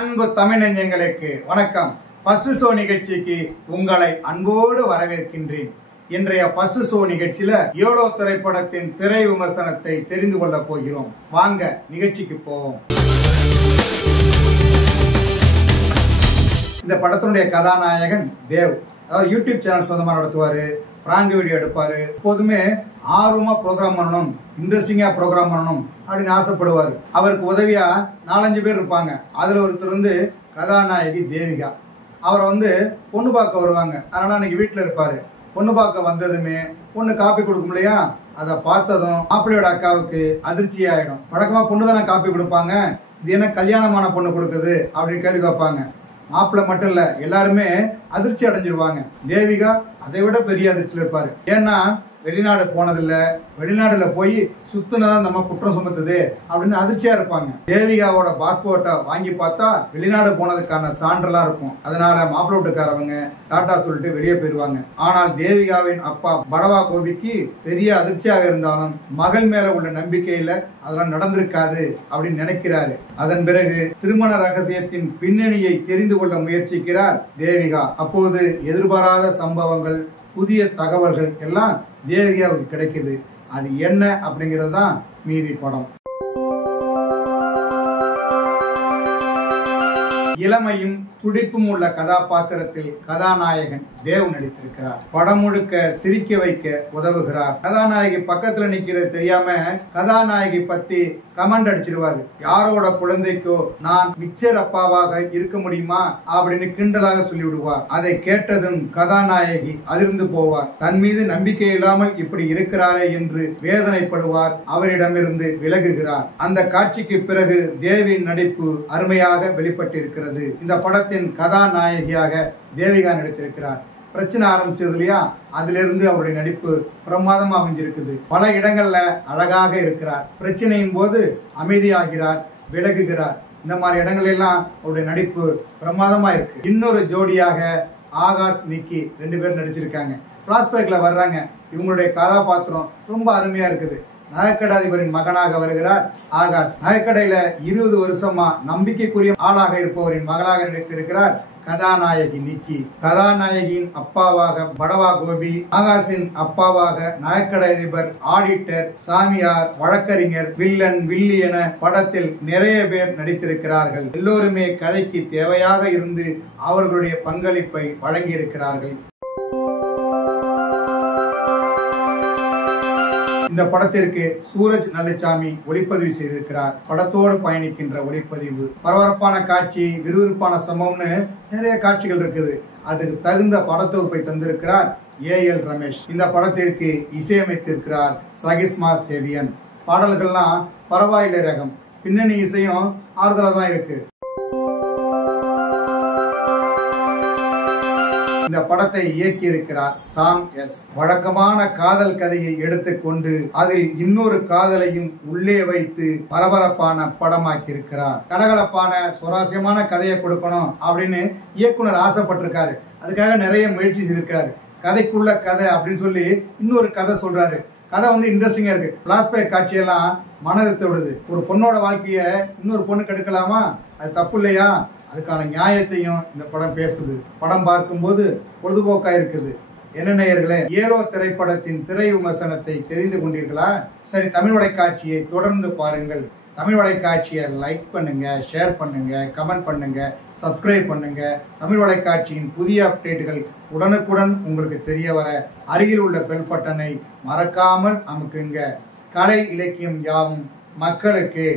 அன்பு தமிழ் நெஞ்சங்களுக்கு வணக்கம். ஃபர்ஸ்ட் ஷோ நிகழ்ச்சிக்கு உங்களை அன்போடு வரவேற்கின்றேன். இன்றைய ஃபர்ஸ்ட் ஷோ நிகழ்ச்சியில யோலோ திரைப்படத்தின் திரை விமர்சனத்தை தெரிந்து கொள்ள போகிறோம். வாங்க நிகழ்ச்சிக்கு போவோம். இந்த படத்தினுடைய கதாநாயகன் தேவ். அதாவது யூடியூப் சேனல் சொந்தமா நடத்துவாரு, பிராங்க் வீடியோ எடுப்பாரு. எப்போதுமே ஆர்வமா ப்ரோக்ராம் பண்ணணும், இன்ட்ரெஸ்டிங்கா ப்ரோக்ராம் பண்ணணும் அப்படின்னு ஆசைப்படுவாரு. அவருக்கு உதவியா 4-5 பேர் இருப்பாங்க. அதுல ஒருத்தர் கதாநாயகி தேவிகா. அவரை பொண்ணு பார்க்க வருவாங்க. அதனால அன்னைக்கு வீட்டுல இருப்பாரு. பொண்ணு பார்க்க வந்ததுமே பொண்ணு காப்பி கொடுக்கும் இல்லையா, அதை பார்த்ததும் மாப்பிள்ளையோட அக்காவுக்கு அதிர்ச்சி ஆயிடும். வழக்கமா பொண்ணு தானே காப்பி கொடுப்பாங்க, இது என்ன கல்யாணமான பொண்ணு கொடுக்குது அப்படின்னு கேள்வி கேட்பாங்க. மாப்பிள்ளை மட்டும் இல்ல, எல்லாருமே அதிர்ச்சி அடைஞ்சிருவாங்க. தேவிகா அதை விட பெரிய அதிர்ச்சியில் இருப்பாரு. ஏன்னா வெளிநாடு போனதில்ல, வெளிநாடுல போய் சுத்துனதான் நம்ம குற்றம் சுமத்துது அப்படின்னு அதிர்ச்சியா இருப்பாங்க. தேவிகாவோட பாஸ்போர்ட்டை வாங்கி பார்த்தா வெளிநாடு போனதுக்கான சான்றெல்லாம் இருக்கும். அதனால மாப்பிள்ளை வீட்டுக்காரவங்க டாட்டா சொல்லிட்டு வெளியே போயிருவாங்க. ஆனால் தேவிகாவின் அப்பா படவா கோபிக்கு பெரிய அதிர்ச்சியாக இருந்தாலும் மகள் மேல உள்ள நம்பிக்கையில அதெல்லாம் நடந்திருக்காது அப்படின்னு நினைக்கிறாரு. அதன் பிறகு திருமண ரகசியத்தின் பின்னணியை தெரிந்து கொள்ள முயற்சிக்கிறார் தேவிகா. அப்போது எதிர்பாராத சம்பவங்கள், புதிய தகவல்கள் எல்லாம் தேவிகாவுக்கு கிடைக்குது. அது என்ன அப்படிங்கிறது தான் மீதி படம். இளமையும் துடிப்பும் உள்ள கதாபாத்திரத்தில் கதாநாயகன் தேவ் நடித்திருக்கிறார். படம் முழுக்க சிரிக்க வைக்க உதவுகிறார். கதாநாயகி பக்கத்துல நிக்கிறது தெரியாம கதாநாயகி பத்தி கமெண்ட் அடிச்சிருவாரு. யாரோட குழந்தைக்கோ நான் மிக்சர் அப்பாவாக இருக்க முடியுமா அப்படின்னு கிண்டலாக சொல்லிவிடுவார். அதை கேட்டதும் கதாநாயகி அதிர்ந்து போவார். தன் மீது நம்பிக்கை இல்லாமல் இப்படி இருக்கிறாரே என்று வேதனைப்படுவார். அவரிடமிருந்து விலகுகிறார். அந்த காட்சிக்கு பிறகு தேவியின் நடிப்பு அருமையாக வெளிப்பட்டிருக்கிறது. இந்த படத்தின் கதாநாயகியாக தேவிகா நடித்திருக்கிறார். பிரச்சனை ஆரம்பிச்சது இல்லையா, அதிலிருந்து அவருடைய நடிப்பு பிரமாதமா அமைஞ்சிருக்குது. பல இடங்கள்ல அழகாக இருக்கிறார். பிரச்சனையின் போது அமைதியாகிறார், விலகுகிறார். இந்த மாதிரி இடங்கள் எல்லாம் அவருடைய நடிப்பு பிரமாதமா இருக்கு. இன்னொரு ஜோடியாக ஆகாஷ், நிக்கி 2 பேர் நடிச்சிருக்காங்க. பிளாஷ்பேக்ல வர்றாங்க. இவங்களுடைய கதாபாத்திரம் ரொம்ப அருமையா இருக்குது. நகைக்கடாதிபரின் மகனாக வருகிறார் ஆகாஷ். நகைக்கடையில 20 வருஷமா நம்பிக்கைக்குரிய ஆளாக இருப்பவரின் மகளாக நடித்திருக்கிறார் கதாநாயகி நிக்கி. கதாநாயகியின் அப்பாவாக படவா கோபி, ஆகாஷின் அப்பாவாக நகைக்கடாதிபர், ஆடிட்டர், சாமியார், வழக்கறிஞர், வில்லன், வில்லி என படத்தில் நிறைய பேர் நடித்திருக்கிறார்கள். எல்லோருமே கதைக்கு தேவையாக இருந்து அவர்களுடைய பங்களிப்பை வழங்கியிருக்கிறார்கள். இந்த படத்திற்கு சூரஜ் நல்லசாமி ஒளிப்பதிவு செய்திருக்கிறார். படத்தோடு பயணிக்கின்ற ஒளிப்பதிவு, பரபரப்பான காட்சி, விறுவிறுப்பான சம்பவம்னு நிறைய காட்சிகள் இருக்குது. அதுக்கு தகுந்த படத்தொகுப்பை தந்திருக்கிறார் ஏஎல் ரமேஷ். இந்த படத்திற்கு இசையமைத்திருக்கிறார் சகிஸ்மா சேவியன். பாடல்கள்லாம் பரவாயில்லை ரகம். பின்னணி இசையும் ஆறுதலா தான் இருக்கு. இந்த படத்தை இயக்கி இருக்கிறார் சாம் எஸ். வழக்கமான காதல் கதையை எடுத்துக்கொண்டு அதில் இன்னொரு காதலையும் உள்ளே வைத்து பரபரப்பான படமாக்கி இருக்கிறார். கலகலப்பான சுவாரஸ்யமான கதையை கொடுக்கணும் அப்படின்னு இயக்குனர் ஆசைப்பட்டிருக்காரு. அதுக்காக நிறைய முயற்சி செய்திருக்காரு. கதைக்குள்ள கதை அப்படின்னு சொல்லி இன்னொரு கதை சொல்றாரு. கதை இன்ட்ரெஸ்டிங்கா இருக்கு. பிளாஷ்பேக் காட்சியெல்லாம் மனதை விடுது. ஒரு பொண்ணோட வாழ்க்கைய இன்னொரு பொண்ணு கெடுக்கலாமா? அது தப்பு இல்லையா? அதுக்கான நியாயத்தையும் இந்த படம் பேசுது. படம் பார்க்கும்போது பொழுதுபோக்கா இருக்குது. என்ன நேயர்களே, யோலோ திரைப்படத்தின் திரை விமர்சனத்தை தெரிந்து கொண்டீர்களா? சரி, தமிழ் வலைக்காட்சியை தொடர்ந்து பாருங்கள். தமிழ் வலைக்காட்சியை லைக் பண்ணுங்க, ஷேர் பண்ணுங்க, கமெண்ட் பண்ணுங்க, சப்ஸ்கிரைப் பண்ணுங்க. தமிழ் வலைக்காட்சியின் புதிய அப்டேட்டுகள் உடனுக்குடன் உங்களுக்கு தெரிய வர அருகில் உள்ள பெல் பட்டனை மறக்காமல் அமுக்குங்க. கலை இலக்கியம் யாவும் மக்களுக்கு.